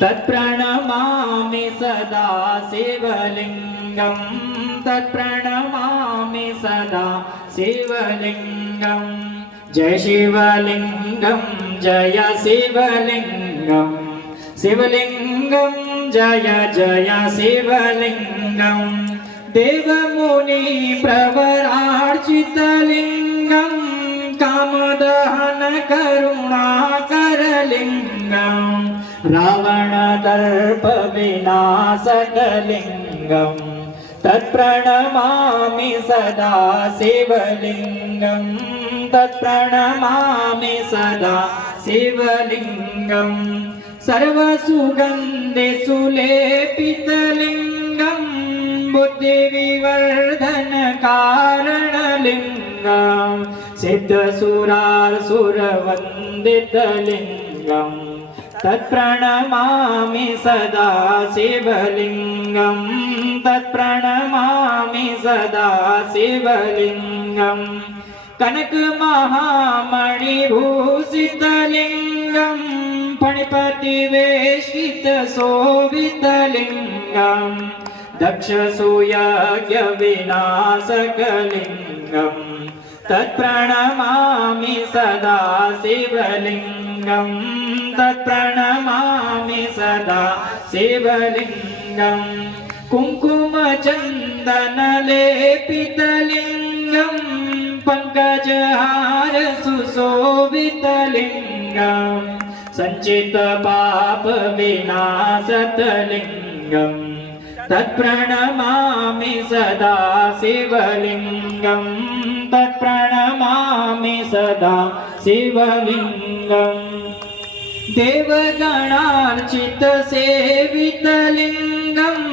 तत्प्रणमामि सदा शिवलिङ्गं तत्प्रणमामि सदा शिवलिङ्गं जय शिवलिङ्गं जय शिवलिङ्गं शिवलिङ्गं जय जय शिवलिङ्गं देवमुनि प्रवरार्चितलिङ्गं कामदहन करुणाकरलिङ्गं रावणदर्प विनाशकलिङ्गं तत्प्रणमामि सदा शिवलिङ्गं तत्प्रणमामि सदा शिवलिङ्गं सर्वसुगन्धे सुलेपितलिङ्गं बुद्धिविवर्धनकारणलिङ्गं सिद्धसुरासुरवन्दितलिङ्गं तत्प्रणमामि सदा शिवलिङ्गं तत्प्रणमामि सदा शिवलिङ्गं कनकमहामणिभूषितलिङ्गं फणिपतिवेशितशोभितलिङ्गं दक्षसूयज्ञविनाशकलिङ्गं तत्प्रणमामि सदा शिवलिङ्गं तत्प्रणमामि सदा शिवलिङ्गं कुङ्कुमचन्दनलेपितलिङ्गं पङ्कजहार सुशोभितलिङ्गं सञ्चितपापविनाशतलिङ्गं तत्प्रणमामि सदा शिवलिङ्गं तत्प्रणमामि सदा शिवलिङ्गं देवगणार्चितसेवितलिङ्गं